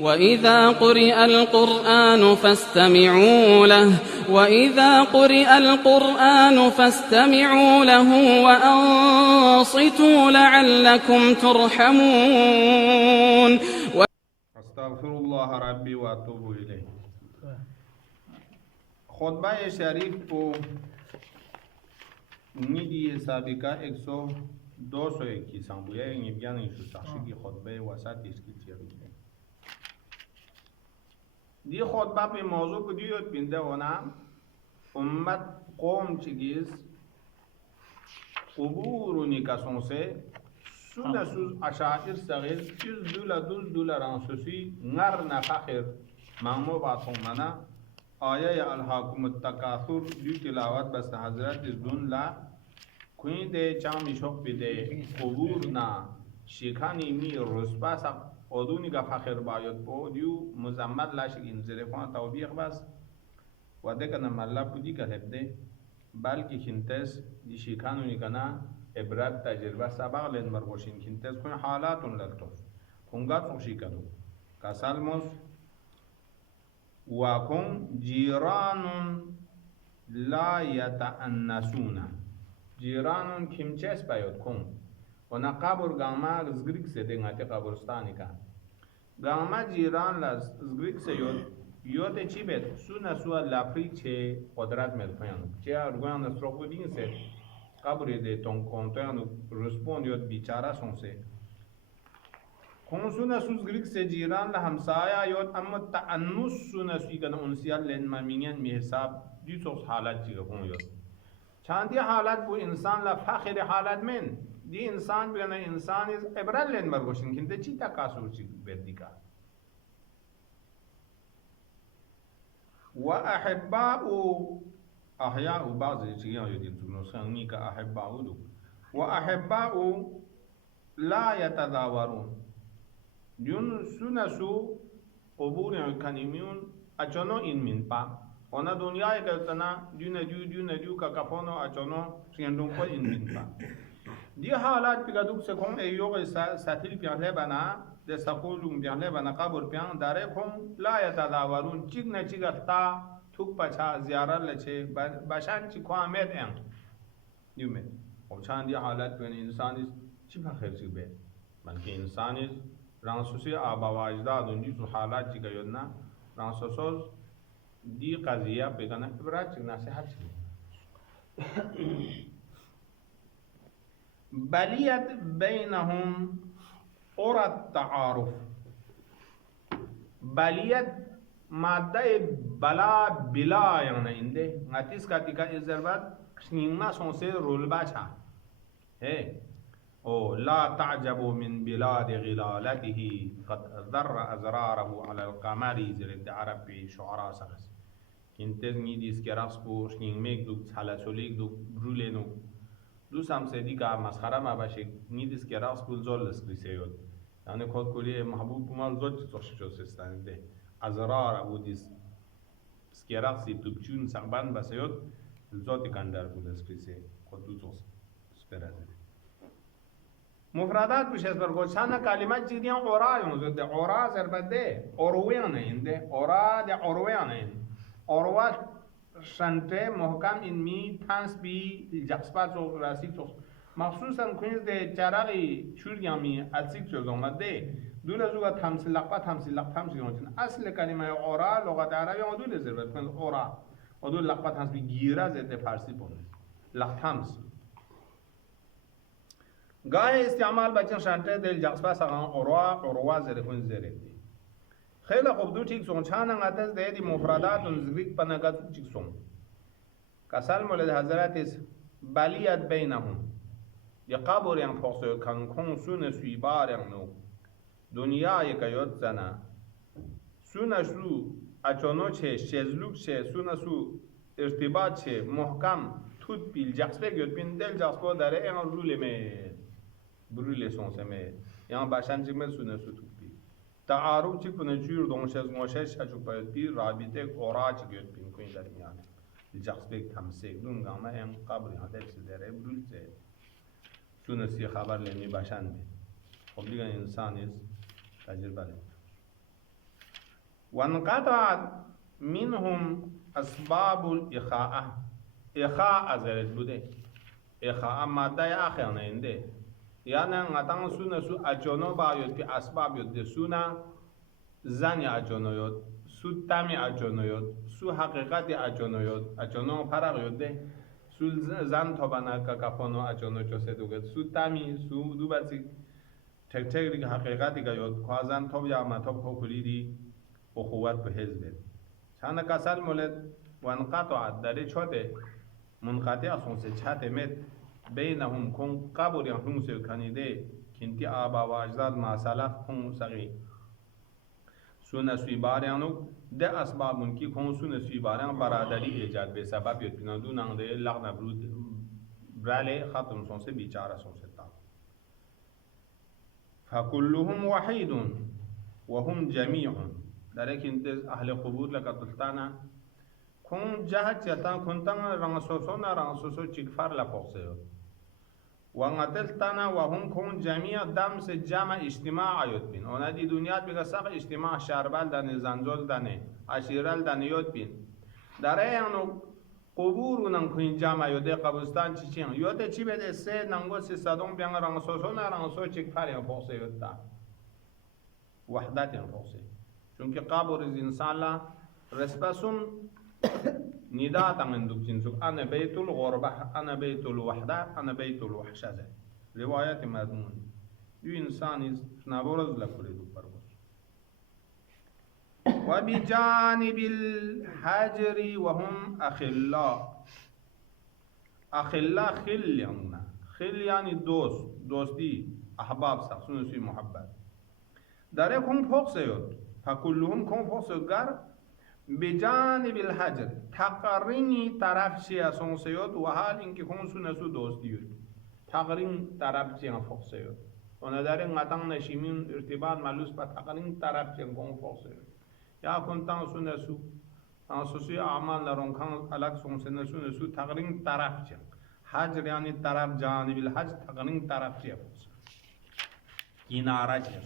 وإذا قرئ القرآن فاستمعوا له وإذا قرئ القرآن فاستمعوا له وأنصتوا لعلكم ترحمون. استغفر الله ربي واتوب إليه. خطبہ شریف کو نیدی سابقہ 221 سامبویا نبیان ایشو شخصی کی خطبہ وسط اس کی تیاری ہے. دی خطبہ پہ موضوع کو دیوت پندہ ہونا امت قوم چگیز قبور نکاسوں سے سنسوز اشاعر صغیر چیز دولا رانسوسی نر نفخر مامو باتوں منا آیه الهاکم التکاثر دی تلاوت بست حضرت دون لا کوین ده چامی شوق بیده قبور نا شیخانی می رسپاس ادونی کا فخر باید پو دیو مزمت لاشک انزرفان توبیخ بس و دکن ملا پودی که هبده بلکه کنتس دی شیخانونی کنا عبرت تجربه سبق لین مرگوشین کنتس کوین حالاتون للتوف کنگات سوشی کنو کسالموس وكم جيران لا يتأنسون جيران كمچس بايوتكم ونا قبر غاما زغريك سدين اتي قبرستاني كان غاما جيران لا زغريك سيوت يوت چي بيت سونا سوا لافريك چه قدرت ملفيان چه ارغان نسروكو دين سي قبر دي تون كونتان ريسپوند يوت بيچارا سون سي خونسونا سوز گریک سے جیران لہمسایا یوت اما تعنس سونا سوی کنا انسیال لین مامینین می حساب دی سوز حالت چیگا کون یوت چاندی حالت بو انسان لفخر حالت من دی انسان بگنا انسان از عبرال لین مرگوشن کنده چی تکاسور چی بیدی کا و احباؤ احیاء بعض چیگا یوتی سنونی کا احباؤ دو و احباؤ لا يتداورون دیون سونسو قبور کنیمیون اچانو این من پا اونا دنیای که تنا دیو که کفانو اچانو سیندون کو این من پا دی حالات پیگا دوک سکون ایوغ ساتیل پیانله بنا ده سقولون پیانله بنا قبر پیان داره کن لا یتداورون چیگ نچیگ اختا توک پچا زیارت لچه باشان چی کوامید این دیو مید او چان دی حالات پیان انسانی چی فخر چی بید بلکه انسانی رانسوسی آبا و اجداد اونجی تو حالات چی گیودنا رانسوسوز دی قضیه بگنا عبرت چی نصیحت چی بلیت بینهم قرى التعارف بلیت ماده بلا یعنی اینده نتیس کا تیکا ازربات شنینا سونسه رول باچا ہے او لا تعجبوا من بلاد غلالته قد ذر ازراره على القمر زرد عرب شعراء سرس کنتز نیدیس که رقص کو شنین میک دو حلسولیک دو برولینو دو سامسیدی که مسخره ما باشه نیدیس که رقص کو زول لسکریسیود یعنی خود کولی محبوب کمال زود چطورش جو سستانده ازراره دیس که رقصی توبچون سقبان بسیود زودی کندر کو لسکریسی خود دو زوز سپرازه مفردات بشه از برگوشان کلمات چیدیان اورا یونزده اورا زربده اورویان اینده اورا ده اورویان این اوروا شنته محکم این می تنس بی جسپات و راسی تو مخصوصا کنیز ده چراغی چوریامی اتسیک چوز اومده دول زوگا تمثیل لقبا تمثیل یونتن اصل کلمه اورا لغت عربی هم دول زربده کنیز اورا و دول لقبا تمثیل گیره زده فارسی پونه لقتمس گاهی استعمال بچن شانته دل جاسپا سغان اوروا زرکون زرکتی خیلی خوب دو چیک سون چانن اتز دی مفردات و زریک پنگات چیک سون کسال مولد حضرت اس بلیت بینهم یا قبر ین فوسو کن کن سون سوی بار نو دنیا یکایوت زنا سون شو اچانو چه شزلوک چه سون سو ارتباط چه محکم توت بیل جاسپا گیوت بین دل جاسپا داره این روله می برول سونسه می یان باشن چیمه سونه سو توپی تعارف چی کنه جور دونشز موشش اچو پایت بی رابطه اورا چی گیوت بین کوین درمیانه جاسپک تمسک دون گامه هم قبر هده چی داره برول چه سونه سی خبر لمی باشن بی خب دیگه انسانیز تجربه لید وانقطعت منهم اسباب الاخاء. اخاء ازرت بوده. اخاء ماده اخر ننده یعنی غتان سونه سو اجونو با یود پی اسباب یود سونا زنی اجونو یود سو تامی اجونو یود سو حقیقت اجونو یود اجونو فرق یوده سو زن تا بنا کا کفانو اجونو چوسه دوگه سو تامی سو دو بسی تک تک دیگه حقیقتی که یود خوازن تا یا مطاب خوکلی دی اخوت به حزبه چند کسل مولد وانقطعت داره چوده منقطع سونسه چاته مت بینهم کن قبر هم سو کنیده کنتی آبا و اجداد ما سلف کن سقی سونه سوی باریانو ده اسبابون کی کن سونه سوی باریان برادری ایجاد به سبب یود پینا دو نانده لغنا برود براله ختم سونسه بیچاره سونسه تا فكلهم وحيد وهم جميع لكن أهل قبور لك تلتانا كون جهت يلتان كنتان رنسوسونا رنسوسو چكفار لفوقسيو وانتلتانا وهم كون جميع دمس جمع اجتماع يود بين اونا دي دنيا بيگا سخ اجتماع شربال دانه زنجول دانه عشيرال دانه يود بين داره يانو قبور نان کوین جمع یوده قبرستان چی چین یوده چی بده سه نانگو سی صدوم بیان رنسوسو نا رنسو چک فاری فوقسه یوده وحدت فوقسه چونکه قبر از انسان لا رسپسون ندا تمندوک جنسوک انا بیت الغربه انا بیت الوحده انا بیت الوحشه روایت مضمون یو انسان نبرز لکلی دو پرگوش وبجانب الحجر وهم أخلاء. أخلاء خل يعني دوست دوستی احباب سخصون سوی محبت داره کن فوق سيود فكلهم کن فوق سيود گر بجانب الحجر تقرینی طرف شیع سون سيود و حال اینکه کن سو نسو دوستی یود تقرین طرف شیع فوق سيود و نداره غتان نشیمین ارتباط ملوس با تقرین طرف شیع کن فوق سيود یا کنتان سو نسو سوسی اعمال نرون کان الگ سون سه نسو تقرین طرف چه حجر یعنی طرف جانب الحج تقرین طرف چه کناره چه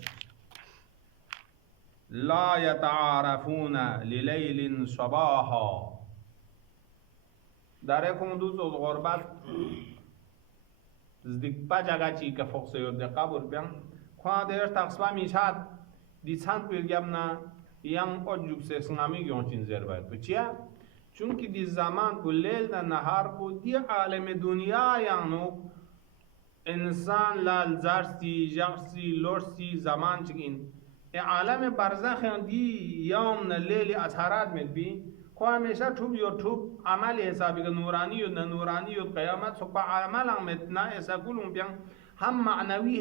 لا يتعارفون للیل صباحا داره کن دوز از غربت زدیک پا جگه چی که فوق سیورده قبر بیان خواه دیر تقصبه میشد دیچند بگم نه yang ojuk sesngami yontin zerbat pucia chunki di zaman bu lel da nahar bu di alem dunya yanu insan lal zarsi jarsi lorsi zaman chigin e alem barzakh di yawm na leli atharat med bi ko hamesha tub youtube amal hisabi ga nurani yo qiyamat so ba amal met na esa kulum biang ham ma'nawi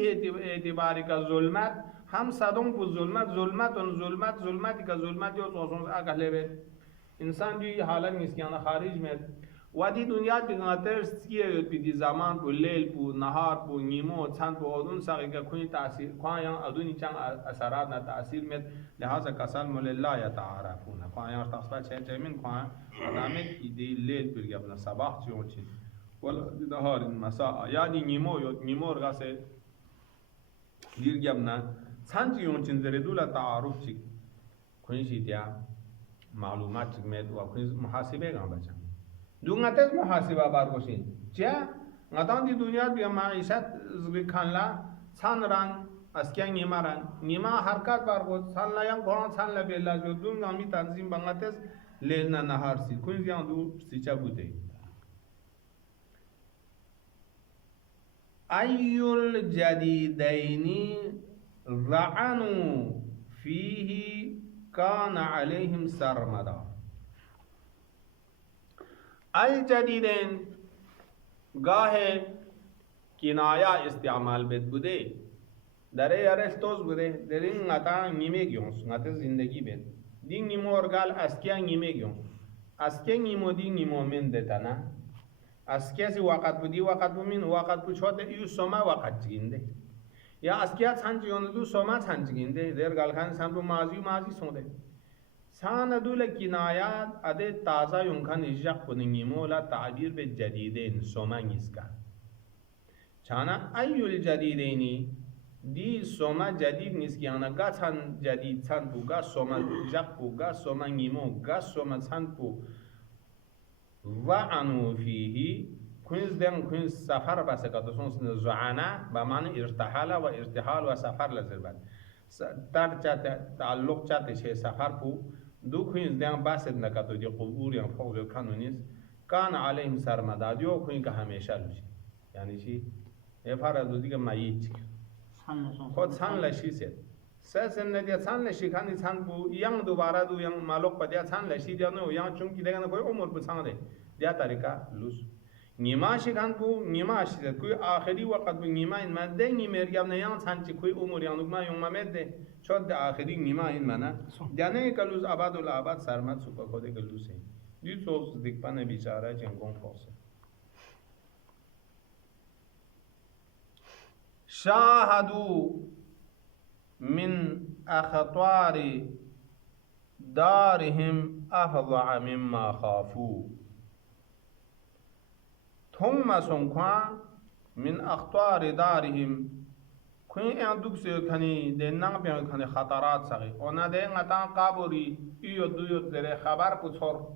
اعتباری کا ظلمت هم صدم کو ظلمت کا ظلمت یو سوسون اگله به انسان دی حالت مسکیانه خارج میں ودی دنیا دی ناترس کیه پی دی زمان کو لیل کو نهار کو نیمو چند کو اودون ساگه کا کوئی تاثیر کویا ادونی چان اثرات نہ تاثیر میں لہذا کسل مول لا یتعارفون کویا تصفا چه من کویا ادامه دی لیل پر گبنا صباح چون چی ولا نهار مساء یعنی نیمو رگاسه دیر گبنا سانچی یون چنزره دولا تعارف چی کنیشی تیا معلومات چی مید و کنیش محاسبه گام بچن دو غتز محاسبه بارگوشین چیا غتان دی دنیا بیا معیشت زبی کانلا سان ران اسکیان نیما حرکت بارگوش سان لایان قرآن سان لبیلا جو دون نامی تنظیم بانگتز لیلنا نهار سی کنیش یان دو سیچا بوده ایل جدیدینی رعنوا فيه كان عليهم سرمدا الجديدين گاه کنایا استعمال بد بوده داره ارستوز بوده درین غتا نیمه گیونس غتا زندگی بد دین نیمو ارگال اسکیا نیمه گیون اسکیا نیمو دی نیمو من دتنا اسکیا سی وقت بودی وقت بومین وقت پوچوت یو سوما وقت گینده یا اسکیا سانچ یوندو سوما سانچ گینده در گالخان سانتو ماضی سونده سان دول کنایات اده تازه یونکان اجاق کننگی مولا تعبیر به جدیدین سوما نیسکا چانا ایو الجدیدینی دی سوما جدید نیست که آنها گا چند جدید چند پو گا سوما جق پو گا سوما نیمو گا سوما چند پو و عنو فیهی کنز دن کنز سفر بسه کتاسون زعانه به معنی ارتحال و ارتحال و سفر لزر بد در چات تعلق چات شه سفر پو دو کنز دن بسه نکاتو دی قبور یا فوق کانونیست کان علیهم سرمدا دیو کنی که همیشه لوشی یعنی چی؟ افراد دیگه مایید خود سان لشی سید سن ندیا سان لشی خانی سان بو یان دوباره دو یان مالوک پدیا سان لشی دیا نو یان چونکی دیگه کوئی عمر بسان ده دیا طریقہ لوس نیما شکان بو نیما شید کوئی آخری وقت بو نیما این من ده نیمر گام نیان سان چی کوئی عمر یان ما یوم ممد ده چود ده آخری نیما این منا دیانه کلوز آباد و آباد سرمت سوپا کده کلوسه دی تو دیکپان بیچاره جنگون فاسه شاهدوا من أخطار دارهم أفظع مما خافوا ثم سنقوا من أخطار دارهم كن أندوك سيكني ديننا بيان كني خطرات سغي ونا دين غتان قابوري يود يود زره خبر پوچور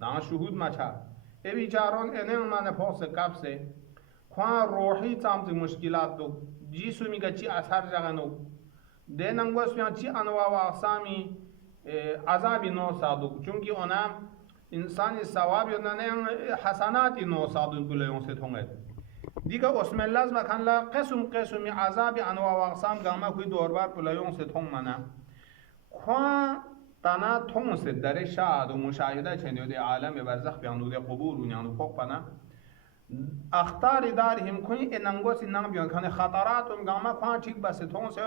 نا شهود مچا ای بیچارون انن من پوس کپسه خوان روحی تامت مشکلات دو جیسو میگه چی اثر جگنو دینم گوش چی انواع و اقسامی عذابی نو سادو چونکی اونا انسانی ثواب یا نه حسناتی نو سادو گلیون سے تونگه دیگه اسم الله مکان لا قسم عذاب انواع و اقسام گاما کوئی دوربار پلیون سے تونگ منا خوان تنا تون سے در شاد و مشاهده چنیو دی عالم برزخ بیانو دی قبور و نیانو فوق پنا اختار دارهم کنی انانگوس انان بیان کنی خطرات و گاما خوان چیک بس تون سے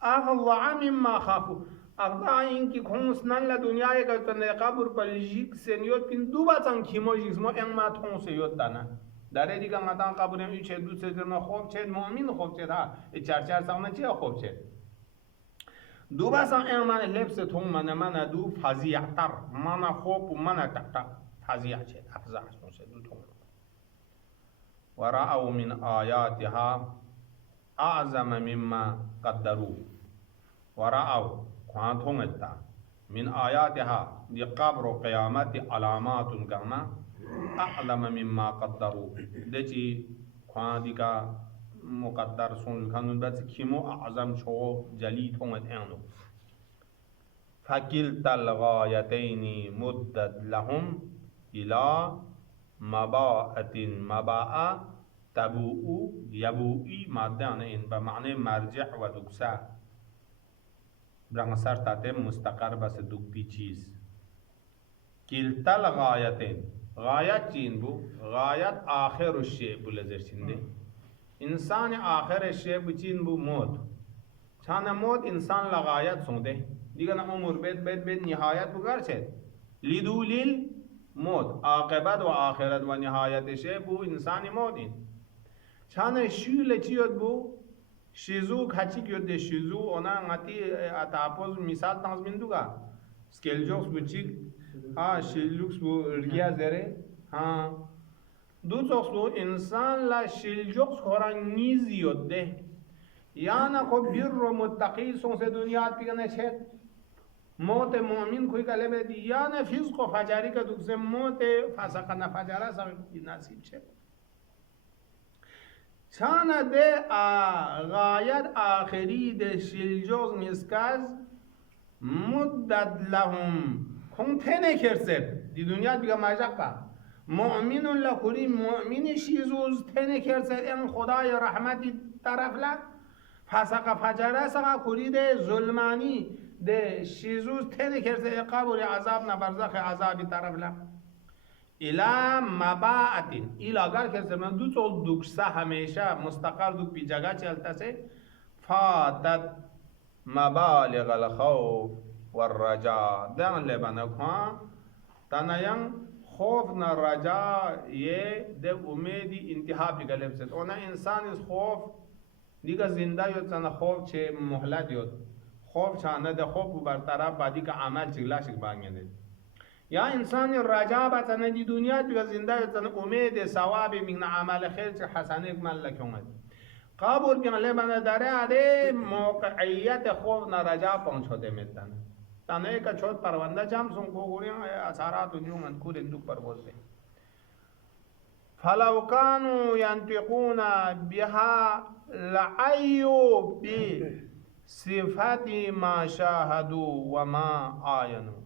اغضع مما خافو اغضع اینکی خونس نن لدنیای گلتن قبر پلیجیک سنیوت پین دو باتن کیموجیز مو انما تون سے یوت دانا داره دیگه مدان قبرم این چه دوست درما خوب چه مؤمن خوب چه ها چرچر سامن چه خوب چه دو باسان این من لبس تون من دو فزیعتر من خوب و من تک فزیع چه افزع چه دو تون ورأوا من آياتها أعظم مما قدروا ورأوا خوانتون التا من آياتها دي قبر قيامات علامات كما أعلم مما قدروا دي خوان دي کا مقدر سن كانون بس كيمو أعظم شو جلي تون انو فكلتا الغايتين مدد لهم إلى مباء تبوء يبوئي مادان إن بمعنى مرجع و دكسا برانسر تاتم مستقر بس دوك بي چيز كلتا الغايتين غايت چين بو غايت آخر الشيء بو لزر چنده انسان آخر الشيء بو چين بو موت چانه موت انسان لغايت سنده دیگه عمر بيت نهايت بو گرچه لیدو لیل موت عاقبت و آخرت و نهایتش بو انسانی موتین چانه شیل چیود بو شیزو کچی کیود شیزو اونا ngati atapos misal tanzmin duga skeljoks bu chik ha shilux bu irgiya zere ha du toks bu insan la shiljoks khoran niziyod de yana ko birro muttaqi son se duniyat pigane chet موت مؤمن کوئی کلمه دی یا نه فسق و فجاری که دوست موت فسق نه فجاره سر نصیب شه چانه ده غایت آخری ده شیلجوز مسکز مدد لهم کن تنه کرسد دی دنیا بیگه مجق با مؤمن لکوری مؤمن شیزوز تنه کرسد این خدای رحمتی طرف لک فسق فجاره سقا کوری ده ظلمانی ده شیزوز تنه کرسد قبول عذاب نبرزخ عذابی طرف لک الى مباعتین ایلاگر کرسد من دو چول دوکسه همیشه مستقر دوک پی جگه چلتا سه فاتت مبالغ الخوف والرجاء دن لبنه کن تنایم خوف نه رجا یه ده امیدی انتها پی گلب سد اونا انسان از خوف دیگه زنده یود سن خوف چه مهلت یود خوف چانه ده خوف برطرف بعدی که عمل چگلاشک بانگنده یا انسان رجا بتنه دی دنیا دیگه زنده یود سن امید ثواب من عمل خیر چه حسنه اکمل لکومد قابل بیان لبنه داره آده موقعیت خوب نرجا پहुंचोते मिलता है तने का छोट परवंदा जाम सुन को गोरियां असारात जो मन को हिंदू पर बोलते فلو كانوا ينطقون بها لعيوا بصفة ما شاهدوا وما عاينوا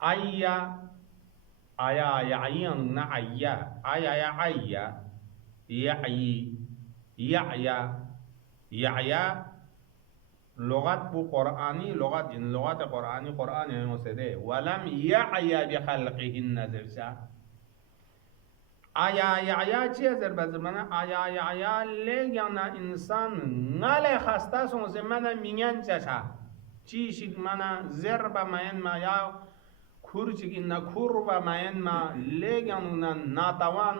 आया यायन ना आया या लुगत को कुरानी लुगत इन लुगत कुरानी कुरान है से दे वलम या बिखल्किहिन नजर सा आया चीज़ बज़मना आया ले याना इंसान नाले खस्ता सों से मना मियान चाचा चीशिक मना ज़रबा मायन मा या खुर्चिक ना खुरबा मायन मा ले याना नातावान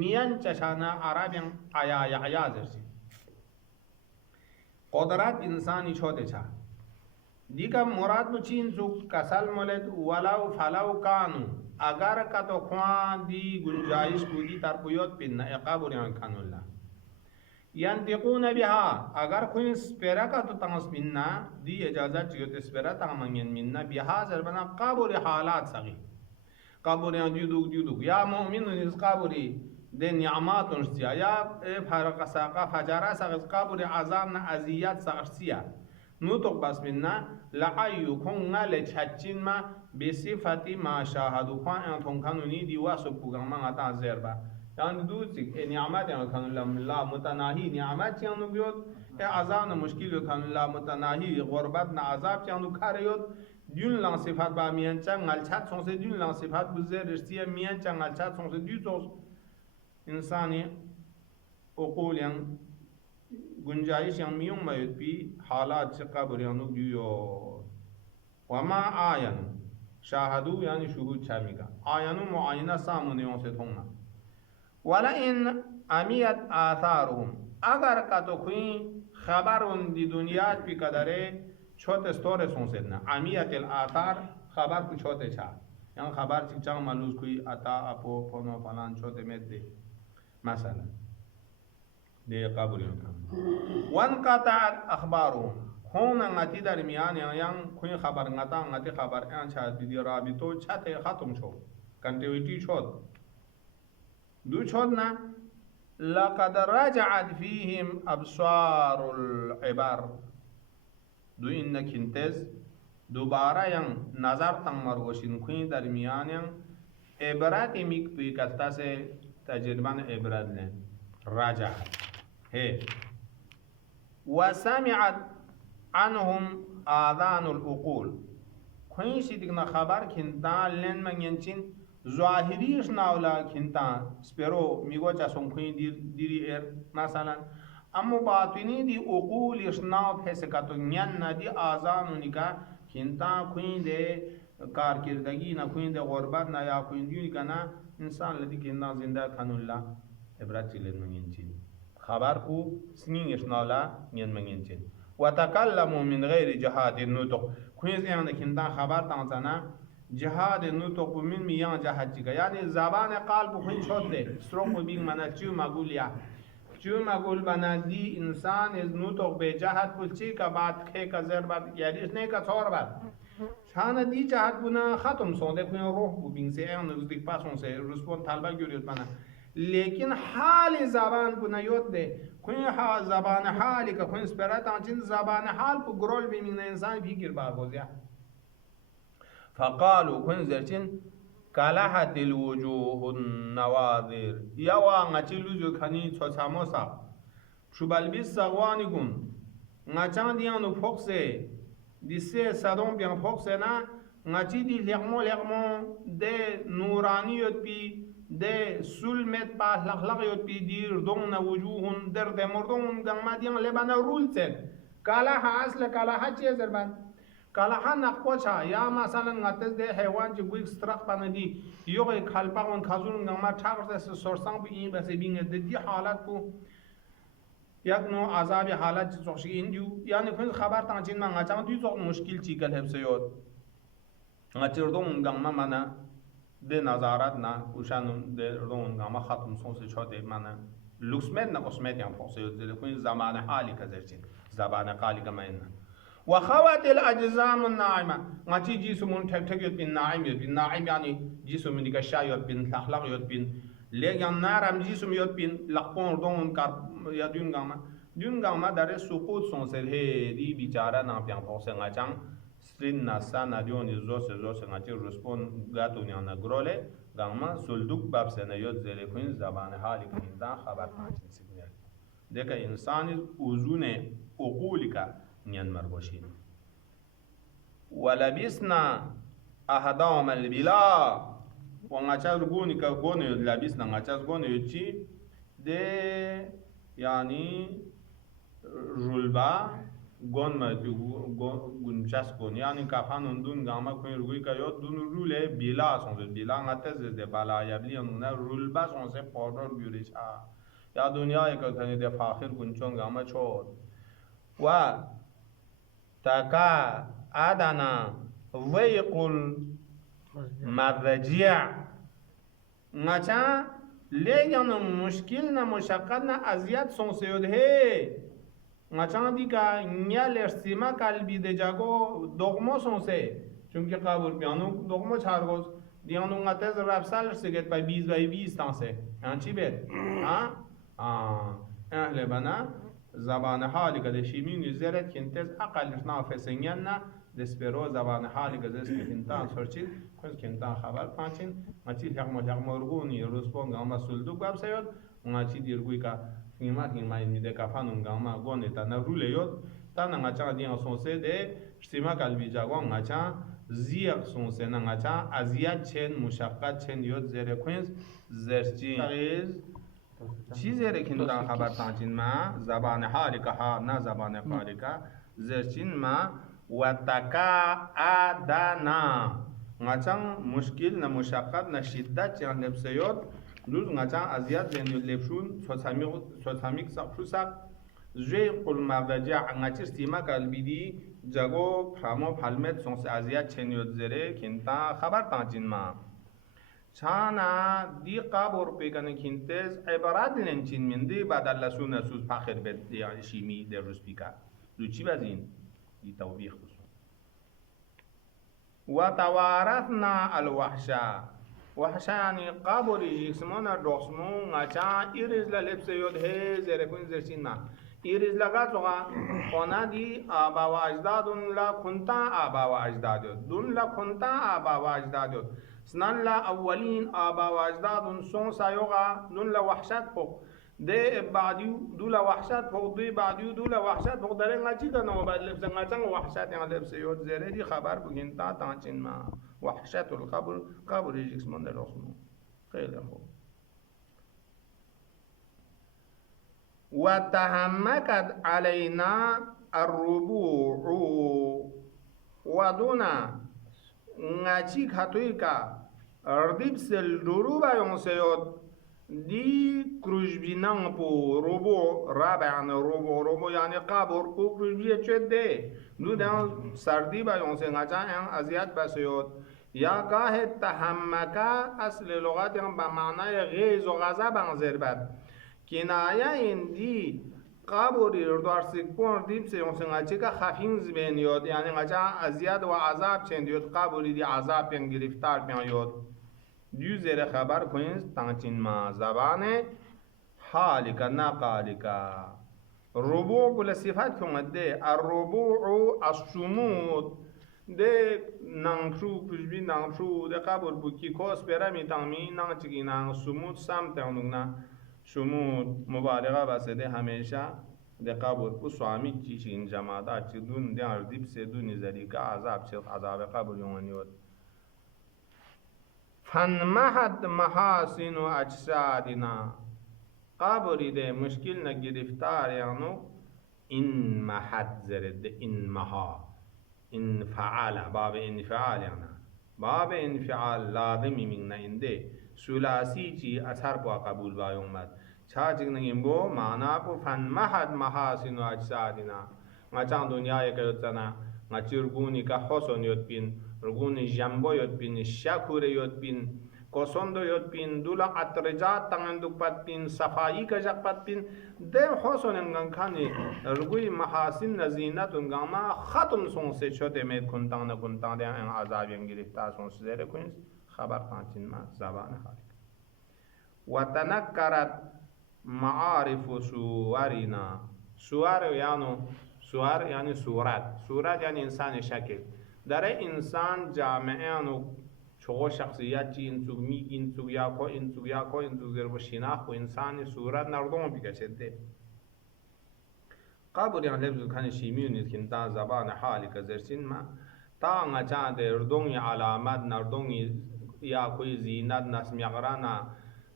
मियान चाचा ना अरबियन आया जर्सी قدرت انسانی छोटे छा दिका मुराद में चीन सुख कसल मोलेद वलाउ फलाउ कानू अगर का तो ख्वां दी गुंजाइश पूरी तरपुयोत पिन्ना एकाबुरियां खानुल्ला यंतिकून बिहा अगर कोई स्पेरा का तो तंगस मिन्ना दी इजाजत चियोते स्पेरा तंगमंगन मिन्ना बिहा जरबना काबुरी हालात सगी काबुरियां जुदुक या मोमिन इस काबुरी de ni'matun sia ya farqa saqa fajara saqa qabri azamna aziyat saqsiya nutuq bas minna la ayyukun ngale chachin ma bi sifati ma shahadu fa an thon kanuni di wasu pugama ata zerba yani duti ni'mat ya kanun la mutanahi ni'mat ya nu biot e azan mushkil kanun la mutanahi ghurbat na azab ya nu khariyot dün lang sifat ba mian chang ngal chat son se dün lang sifat bu zer sia mian chang ngal chat son se du tos इंसानी उकूल yang गुंजाइश yang मियों मयुत भी हालात से कब्रियानु दियो वमा आयन शाहदू यानी शुहूद शामिका आयनु मुआयना सामनेयों से थोंगा वला इन अमियत आथारुहुम अगर का तो कोई खबर उन दी दुनिया भी कदरे छोटे स्टोरे सों से ना अमियत अल आथार खबर कुछ छोटे छा yang खबर चिंचांग मालूस कोई अता अपो फोनो फलान छोटे में दे مثلا دي قبل وانقطعت اخبارهم هون ngati darmiyan yang kuin khabar ngati khabar an cha di rabito chate khatum sho continuity chod du chod na laqad raja'at fihim absarul ibar du inna kintez दोबारा yang nazar tang margoshin kuin darmiyan yang ibrat imik pi katta se تجربان إبراد لين رجعت هي وسمعت عنهم آذان الأقول كوين شديقنا خبر كنتا لين من ينشين ظاهريش ناولا كنتا سبيرو ميغو چاسون كوين ديري مثلا اما باطني دي أقول يشناو فسكتو نيان دي آذان نكا كنتا كوين دي کارکردگی ना कोई दे गुरबत ना या कोई दी का ना इंसान लदी के ना जिंदा खानुल्ला इब्रत चिलन मंगिंचिन खबर को स्निंग इस्नाला नियन मंगिंचिन वतकल्लमु min ghairi jihad nutuq कोई यानी किंदा खबर तांजना jihad nutuq min miyan jihad jiga yani زبان قلب कोई छोड़ दे स्ट्रोक बिंग मना चू मागुलिया चू मागुल बना दी इंसान इस nutuq बे जहाद पुलची का बात खे का जरबत यानी इसने का छोड़ बात शान दी चाहत बुना खत्म सो देखो रूह बुबिंग से एन नजदीक पासों से रिस्पॉन्स थालबा गिरियत बना लेकिन हाल जबान बुना योद दे कोई हा जबान हाल का कोई स्पिरिट आंचिन जबान हाल को ग्रोल भी मिन इंसान भी गिर बा हो गया फकालू कोई जर्चिन कलाहत الوجوه النواظر यावा ngachilु जो खनी छोछामोसा शुबल बिस सगवानी गुन ngachang दियां नु फोक्से दिसे सदों bien फोक्सेना ngachi di lermo de nuraniyot bi de sulmet pa lakhlaqyot bi dir donna wujuhun der de mordon gamadian lebana rulten kala hasl kala hache zerban kala hanak pocha ya masalan ngates de haywan ji guik strak panadi yoge khalpagon khazun ngama thagte sorsang bi base binge de di halat ko یک نوع عذاب حالت چوشی ایندیو یعنی کوئی خبر تانچین من غچام دوی چوک مشکل چیکل هبسیود غچردون گام مانا ده نظارت نا وشان ده ردون گام ختم سونس چوده مانا لوكسمن نقسمت يعني فوق يكون زمان حالي كذرتين زبان قالي كما إن وخوات الأجزام الناعمة ما تيجي جسم تكتك بين ناعم بين ناعم يعني جسم من كشاي بين تخلق بين لكن نارم جسم بين لقون دون كار يا دون غاما دار سقوط سونسل هي دي بيجارا نابيان فوق سنغاچان سرين ناسا ناديون زوس سنغاچي رسپون غاتو نيانا غرولي غاما سولدوك باب سنيوت زيري كوين زبان حالي كوين دا خبر پانچن سيگنال ديكا انسان اوزون عقولك نيان مربوشين ولبسنا أهدام البلا وانغاچا رغوني كا غوني لبسنا غاچا غوني يچي دي يعني رولبا گون ما گونچاس گون يعني كافان دون غاما كوين رغوي كا يوت دون روله بلا سون بلا غاتز دي بالا يابلي اون رولبا سون سي پودر بيوريشا يا دنيا يك كني دي فاخر گونچون غاما چود و تاكا آدانا ويقل مرجع نچا لیکن مشکل نہ مشقت نہ اذیت سون سیود ہے نچا دی کا نیا لرسیما قلبی دے جاگو دوغمو سون سے چونکہ قابل پیانو دوغمو چارگوز دیانو نتز رفسال سگت پای 20 تان سے چی بیت اهل بنا زبان حالی که دشیمین زرد کنتز اقل نافسینین نه دسپرو زبان حالی که دست کنتان سرچید کس کنتان خبر پانچین مچی حق مرغونی رسپون گاما سلدو باب سیاد مچی دیرگوی کا فیما میده کفانون گاما گونه تا نروله یاد تا نگاچا دیان سونسه ده اشتیما قلبی جاگوان نگاچا زیق سونسه نگاچا ازیاد چن مشقت چن یاد زره کوینز زرچین چیزی رکن دان خبر تانچین ما زبان حالی که ها نه زبان حالی که زرچین ما و تکا آدانا نگاچان مشکل نه مشقت نه شدت چند لبسیاد دوز نگاچان ازیاد زنیو لبشون سوچامیک ساقشوساق زوی قل مغجع نگاچر سیما قلبی دی جاگو پرامو پالمت سونس ازیاد چنیود زره کنتا خبر تانچین ما چانا دی قابور پیکن کینتز عبارت لنچین من دی بعد الله سونه سوز پخر بد یعنی شیمی در روز پیکا دو چی بزین دی توبیخ بسون و توارثنا الوحشا وحشا یعنی قابوری جسمون دوسمون نچا ایرز للبس یود هی زرکون زرچین ما ایرز لگا توغا خونه دی آبا و اجدادون لا کنتا آبا و اجدادیود دون لا کنتا آبا و اجدادیود سنان لا اولین آبا و اجدادون سون سایوغا دون لا وحشت فوق ده بعدیو دو لا وحشت فوق ده بعدیو دو لا وحشت فوق داره نچی کنه و بعد لبس نچنگ وحشت یعنی لبس یود زره دی خبر بگین تا تانچین ما وحشت القبر قبر جکس من در اسمو خیلی خوب و تهمکت علینا الربوع و دونا ngachi katoika ardib sel duruba yon seyod di krujbinan po robo raba yani robo yani qabor ko krujbiye chede nu dan sardiba yon se ngacha yan aziyat baseyod ya gahe tahammaka asl lughat yan ba ma'na ghiz wa ghazab an zirbat kinaya indi قابوری اردوارسیک پون دیپ سے اون سنگاچی کا خفین زبین یاد یعنی غچا ازیاد و عذاب چند یاد قابوری دی عذاب پین گرفتار پین یاد دیو زیر خبر کوینز تانچین ما زبان حالی کا ناقالی کا ربوع کل صفات کم ده الربوع الصمود ده نانشو کجبی نانشو ده قابور بکی کوس پیرامی تامی نانچگی نان صمود سام تاونگنا شمود مبالغه بسده همیشه دقابور پو سوامی چیچ این جماعات چی دون دیار دیب سے دون نظری کا عذاب چی عذاب قبول یونیود فنمحت محاسن و اجسادنا قابوری ده مشکل نگرفتار یعنو این محت زرد این مها انفعال باب انفعال یعنی باب انفعال لازمی من نینده سلاسی چی اثر پا قبول بای اومد چا چک نگیم بو معنا پو فن محد محاسن و اجسادنا ما چند دنیای که یدتنا ما چی رگونی که حسن ید بین رگونی جنبو ید بین شکور ید بین kosondo yot pin dula atrejat tanganduk pat pin safai ka jak pat pin de hoson ngang khani rugui mahasin nazinatun gama khatun son se chote med kuntang na kuntang de an azab yang giriftar son se zere kuin khabar panchin ma zaban khalik wa tanakkarat ma'arifu suwarina suwar yani surat yani insan shakil dare insan jami'anu چو شخصیت چی انسوگ می انسوگ یا کو زیر و شناخت و انسانی صورت نردون بکشده قبل یعنی لفظ کن شیمیونید که تا زبان حالی که زرسین ما تا انگا اردون علامت نردون یا کوئی زینت نسم یقرانا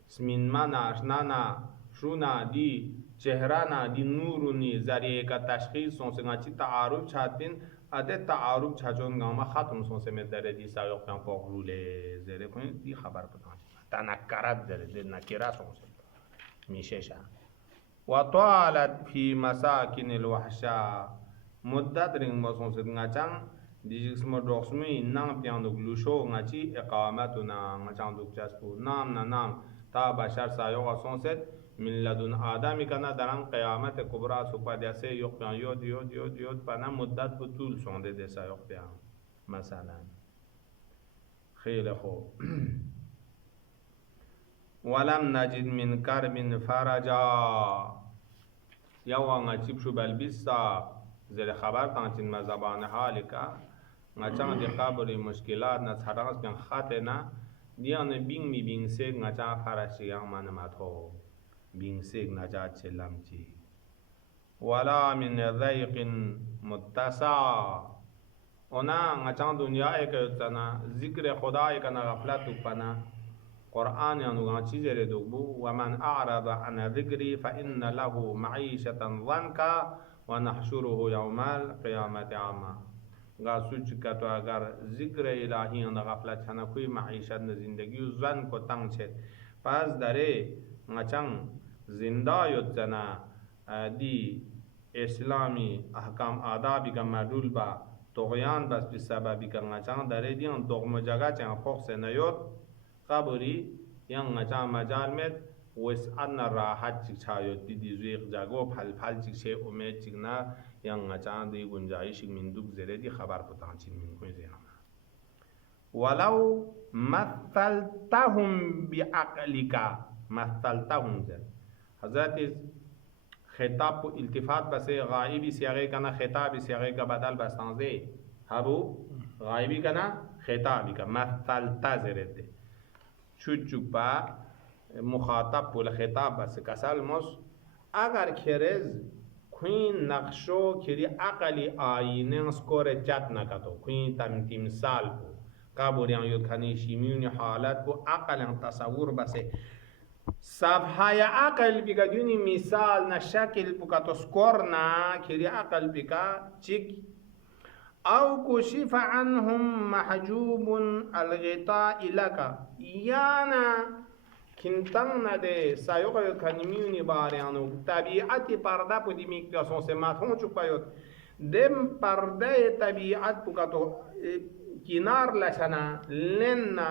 سمین ما ناشنانا شونا دی چهرانا دی نورونی ذریعه کا تشخیص سنگا چی تعارف چاہتین ادے تعارف چاچون گاما ختم سون سے میں درے دی سایو پن پوغلولے زرے کوئی دی خبر پتا تنکرت درے دی نکرا سون سے میششا وطالت فی مساکن الوحشا مدت رنگ مسون سے ngachang di jismo doxmi nang piang dog lusho ngachi iqamatuna ngachang dog jaspu nam ta bashar sayo son set من لدن آدمی کنا دران قیامت کبرا سوپا دیسه یقیان یود پنا مدت بطول سونده دیسا یقیان مثلا خیلی خوب ولم نجد من کرب فرجا یوا نجیب شو بلبیسا زیر خبر تانچین مزبان حالی که نچان دی قبری مشکلات نچرانس بیان خاطه نا دیان بین سیگ نچان فرشیان من مدهو بین سیگ نجات چلم چی ولا من ضیق متسع اونا نچان دنیا ایک تنا ذکر خدا ایک نا غفلت پنا قرآن یانو گان چیزے رے دوبو ومن اعرض عن ذکری فإن له معیشة ضنکا ونحشره یوم القیامت عاما گا سوچ کا تو اگر ذکر الہی ان غفلت چھنا کوئی معیشت زندگی زن کو تنگ چھے پس درے نچان زندہ یوتنا دی اسلامی احکام آدابی کا مدول با طغیان بس بسببی کا نچان درے دیان دغم جگہ چان فوق سے نیوت قبری yang ngaca majal met wes anna rahat chik chayot di zuiq jago phal chik she umed chik na yang ngaca di gunjaish min duk zere di khabar putan chin min ko zena walau mathaltahum bi aqlika mathaltahum zer hazrat خطاب کو التفات بسے غائبی سیاغے کنا خطابی سیاغے کا بدل بستانزے ہبو غائبی کنا خطابی کا مثلتا زرتے چوچوپا مخاطب پول خطاب بس کسال مس اگر کرز کوین نقشو کری عقلی آینه سکور جات نکتو کوین تمثال پو قابوریان یکانی شیمیون حالت پو عقل تصور بس صفحه عقل بگا دونی مثال نا شکل پو کتو سکور نا کری عقل بگا چک او کشف عنهم محجوب الغطاء لك یانا کنتن نده سایق کنیمیونی باریانو طبیعت پرده پو دیمی کسان سے ماتون چک پایوت دم پرده طبیعت پو کتو کنار لشنا لنا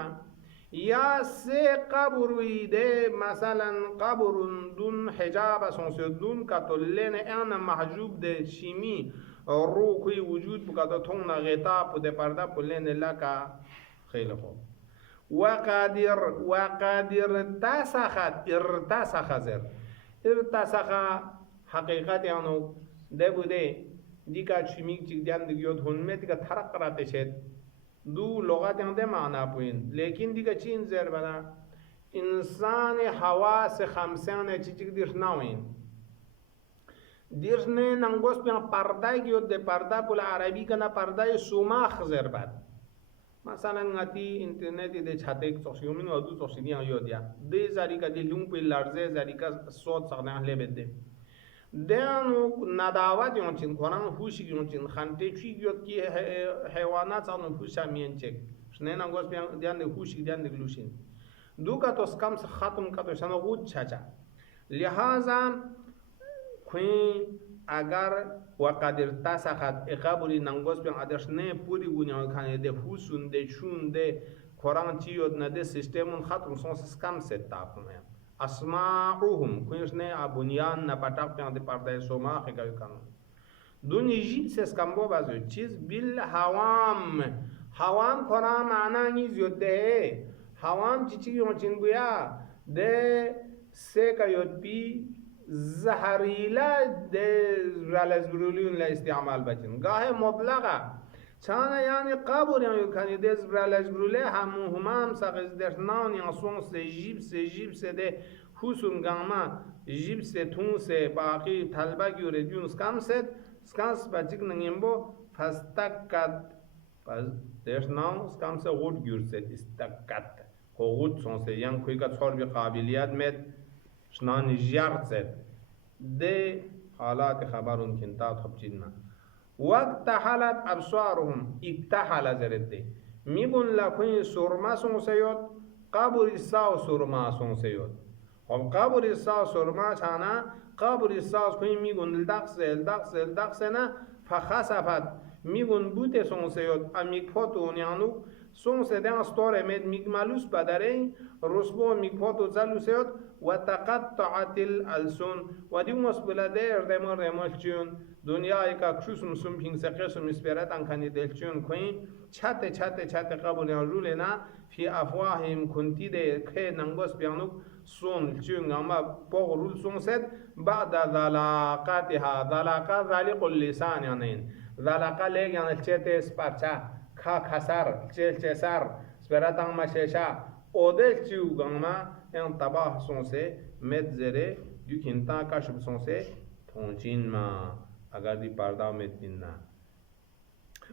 یا سے قبروی ده مثلا قبر دون حجاب سنسو دون کتو لن انا محجوب ده شیمی رو کوئی وجود بکاتا تون غطا پو ده پرده پو لن لکا خیلی خوب وقادر ارتسخ زر ارتسخ حقیقت یعنو ده بوده دیکا چمیک چیک دیان دیگیوت هنمه دیکا ترق راته شد دو لغت یعنو ده معنا پوین لیکن دیکا چین زر بنا انسان حواس خمسان چیک دیش ناوین دیش نه ننگوست بیان پرده گیوت ده پرده پول عربی کنا پرده سوماخ زر بد مثلا ngati internet de chate soxio min adu soxini ayo dia de zarika de lung pe larze zarika sot sagna lebede denu nadawat yon chin koran hushi yon chin khante chi yot ki haywanat anu husha mien chek shne na gos dian de hushi dian de glushin duka to skam se khatum ka to shana gut chacha lihaza queen agar وقدر تسخت اقابلی ننگوز بیان ادرش نه پوری گونیا کانی ده حسون ده چون ده Quran tiyod na de system khatm son scam set tap me asma'uhum kunjne abunyan na patak pe de parda soma ke kan duni jit ses kambo bazo chiz bil hawam hawam Quran mana ni ziyode hawam chichi yon chinguya de se kayot pi زهريلا رالز بروليون لا استعمال بچن گاه مبلغه چانا یعنی قبر یعنی کنی دز رالز بروله همام ساقز درنان یا سون سجیب سده حسن گاما جیب سه تون سه باقی طلبه گیوره دیون سکانس بچک نگیمبو فستکت درنان سکانس غود گیور سه استکت غود سون سه یعنی کوئی که چهار بی قابلیت مد شنان جارت سد ده حالات خبرون کنتا خبچینا وقت حالت ابصارهم اکتحل زرده میگن لکن سرما سون سیاد قبر ساو سرما سون سیاد هم قبر ساو سرما چانا قبر ساو کنی میگن لدقس نه فخسفت میگن بوت سون سیاد امیک فوتون یعنو سون سدن استوره مد میگمالوس بدره رسبو میکفاتو زلو سیاد و تقطعت الالسون و دیومس بلده اردمار چون دنیای که کشوسم سمپینگ سقیسم اسپیرت انکنی دلچون کوین چت قبول رول نه فی افواهم کنتی ده که ننگوس بیانو سون چون اما باغ رول سون سد بعد ذلاقه ذالق اللسان یعنی ذلاقه لیگ یعنی چت اسپرچه که کسر چسر اسپیرت انما شیشه Odel ciu gangma en tabah sonse met zere yukinta kashb sonse thonchin ma agar di parda met dinna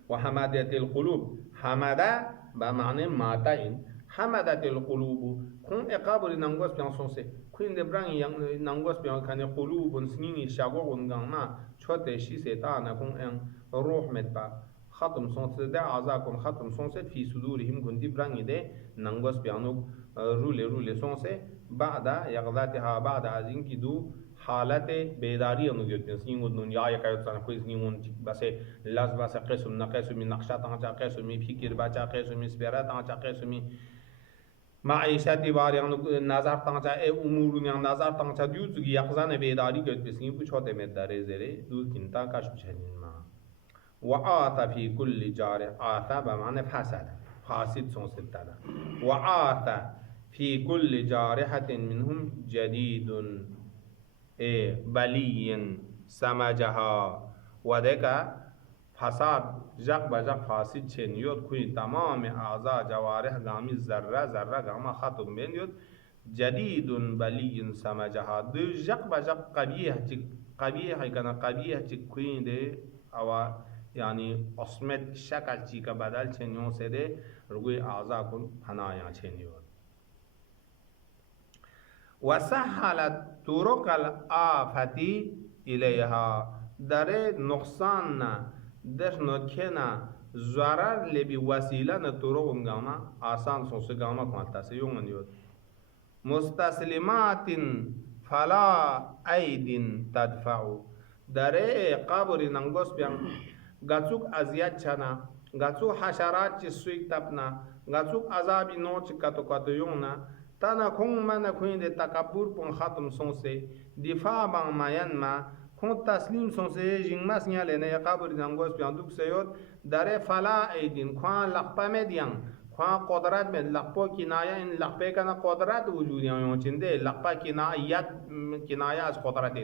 wa hamadatil qulub hamada ba ma'ne matain hamadatil qulub kun iqabul nangos pian sonse kun de brang yang nangos pian kane qulubun snini shago gangma chote shi setana kun en ruh met ba ختم sonse de azakum ختم sonse fi sudurihim kundi brangi de nangos piano rule sonse بعد يغذاتها بعد azin ki du halate bedari anu götün singun dünya yakayot sana koy singun base laz base qesum naqesum min naqshat anta qesum mi fikir bacha qesum mi spirat anta qesum mi maishati var anu nazar anta e umurun yan nazar anta düz gi yaqzane bedari götbesin bu çote meddare zere du kinta kaş çelin ma وآت في كل جارح آت بمعنى فاسد سون ستانا وآت في كل جارحة منهم جديد بلي سمجها ودكا فساد جق بجق فاسد چن يود كوي تمام أعضاء جوارح غامي ذرة غاما ختم بين يود جديد بلي سمجها دو جق بجق قبيح كنا قبيح كوين دي أو یعنی اسمت شکل چی کا بدل چنیوں سے دے رگوی اعضا کن حنایا چنیوں وسهلت طرق الآفتی الیها در نقصان در نکنا ضرر لبی وسیله نطرق انگاما آسان سوس گاما کمالتا سے یونگن یود مستسلمات فلا اید تدفعو در قبر ننگوس بیان گچوک ازیت چنا گچوک حشرات چی سویک تپنا گچوک عذابی نوچ کتو یونا تانا کون من کوین ده تکبر پون ختم سونسه دفاع بان ماین ما کون تسلیم سونسه جنگمس نیاله نه قبر نانگوس بیاندوک سیود داره فلا ایدین کوان لقپا مدیان کوان قدرت مد لقپا کنایه این لقپا کنا قدرت وجودیان یون چنده لقپا کنایه از قدرت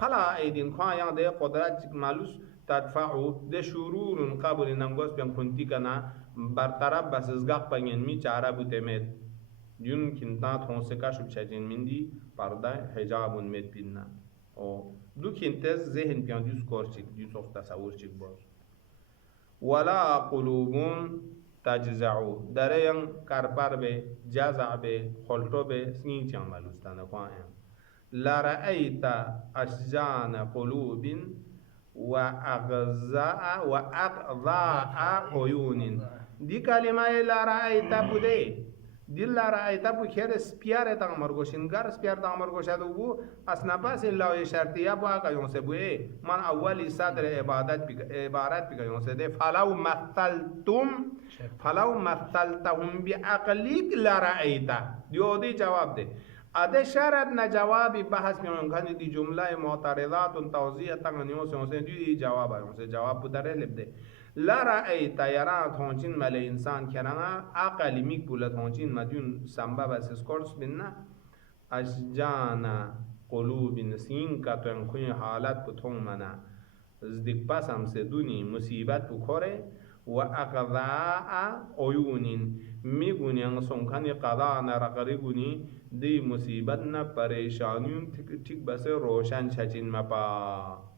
فلا ایدین کوان یان ده قدرت مالوس تدفعو ده شرور قبل نانگوس بیان کنتی کنا برطرف بس ازگاق پنگن می چاره بوده مد یون کنتا تونسه کشب چجین مندی پرده حجابون مد بینا دو کنتز ذهن بیان دیوز کار چک دیوز اخت تصور چک باز ولا قلوبون تجزعو داره ین کرپر به جزع به خلطو به سنین چیان ملوستان خواه لرأیت اشجان قلوب وأقضاء عيون دي كلمة لا رأيت بده دل رأيتا بخير سبيار تامر گوشين gar سبيار تامر گوشادو بو اسناباس الله شرطيا بو کا يون سے بو من اول صدر عبارت بك يون سے دے فلو مثلتهم بعقلك لرأيتا دي جواب دے ادے شرط نہ جواب بحث میں ان دی جملہ معترضات توضیح تنگنیوں سے دی جواب ہے سے جواب بدرے لب دے لا رأيت يرى تونجين مال إنسان كنا أقل ميك بولا تونجين مديون سامبا بس سكورس بينا أشجانا قلوب سين كاتون كوني حالات بتون منا زدك باس هم سدوني مصيبات بكورة وأقضاء عيون ميغوني أن سونكاني قضاء نرقريغوني دي مصيبتنا پریشانيون تك بس روشن شجين مپا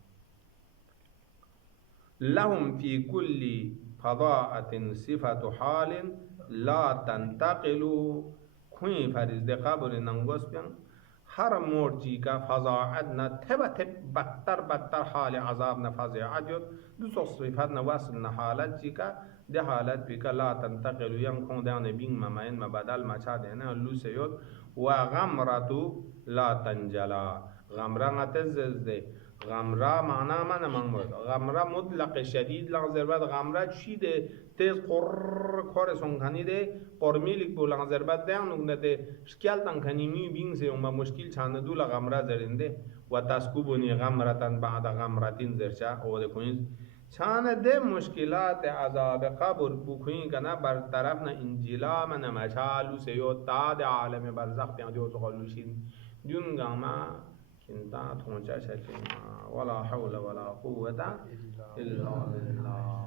لهم في كل فضاءة صفة حال لا تنتقل كوين فرز دي قبر ننگوس بيان هر مورجي کا فضاءتنا تب بدتر حال عذابنا فضاءت يود دو صفتنا وصلنا حالت جي کا دي حالت بك لا تنتقل ينكون دان بين ممين مبادل ما چا دینا لو سيود وغمرة لا تنجلا غمرة تزز دي غمرة معناه ما نمانگود غمرة مطلق شدید لغزر بعد غمرة چی ده تیز قر سونکانی ده قرمیلیک بو لغزر بعد ده نگنده ده شکل تنکنی می بین سے اما مشکل چانه دو لغمرة زرنده و تسکوبونی غمرتن بعد غمرتین زرچا او ده کنیز چانه ده مشکلات عذاب قبر بکنی کنا برطرف نا انجلا من مچالو سیو تا ده عالم برزخ پیان دیو سخالوشین دیون گاما كنتا تونجا شكينا ولا حول ولا قوة إلا بالله